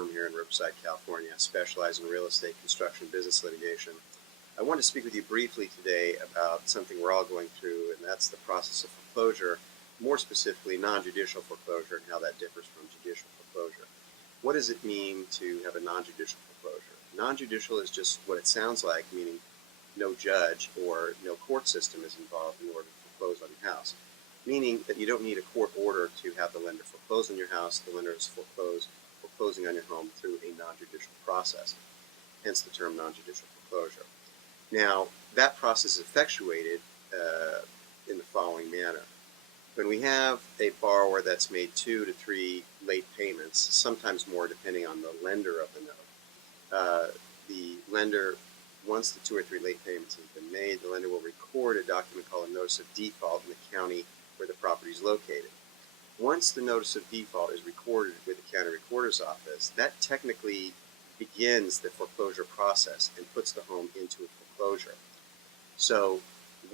firm here in Riverside, California, specializing in real estate, construction, business litigation. I want to speak with you briefly today about something we're all going through, and that's the process of foreclosure, more specifically non-judicial foreclosure and how that differs from judicial foreclosure. What does it mean to have a non-judicial foreclosure? Non-judicial is just what it sounds like, meaning no judge or no court system is involved in order to foreclose on your house, meaning that you don't need a court order to have the lender foreclose on your house. The lender is foreclosing on your home through a non-judicial process, hence the term non-judicial foreclosure. Now, that process is effectuated in the following manner. When we have a borrower that's made 2 to 3 late payments, sometimes more depending on the lender of the note, the lender, once the 2 or 3 late payments have been made, the lender will record a document called a notice of default in the county where the property is located. Once the notice of default is recorded with the county recorder's office, that technically begins the foreclosure process and puts the home into a foreclosure. So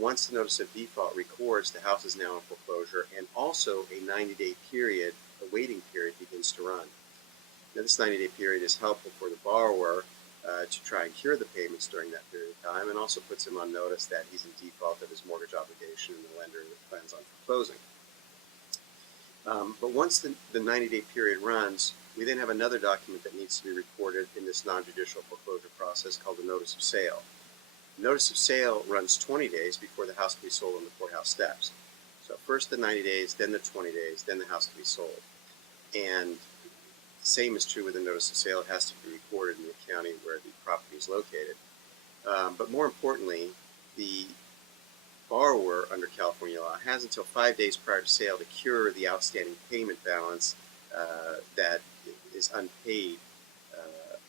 once the notice of default records, the house is now in foreclosure, and also a 90-day period, a waiting period, begins to run. Now, this 90-day period is helpful for the borrower to try and cure the payments during that period of time, and also puts him on notice that he's in default of his mortgage obligation and the lender plans on foreclosing. But once the 90-day period runs, we then have another document that needs to be recorded in this non-judicial foreclosure process called the notice of sale. The notice of sale runs 20 days before the house can be sold on the courthouse steps. So first the 90 days, then the 20 days, then the house can be sold. And the same is true with the notice of sale. It has to be recorded in the county where the property is located. But more importantly, the borrower under California law has until 5 days prior to sale to cure the outstanding payment balance that is unpaid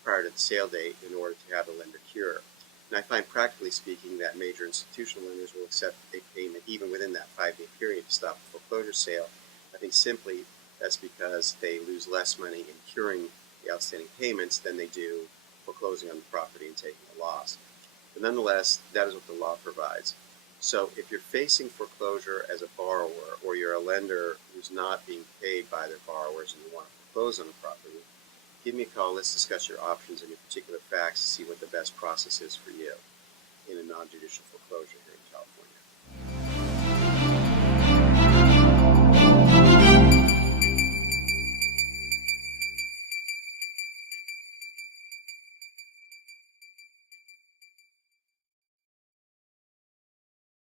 prior to the sale date in order to have the lender cure. And I find, practically speaking, that major institutional lenders will accept a payment even within that 5-day period to stop the foreclosure sale. I think simply that's because they lose less money in curing the outstanding payments than they do foreclosing on the property and taking a loss. But nonetheless, that is what the law provides. So if you're facing foreclosure as a borrower, or you're a lender who's not being paid by their borrowers and you want to foreclose on the property, give me a call. Let's discuss your options and your particular facts to see what the best process is for you in a non-judicial foreclosure here in California.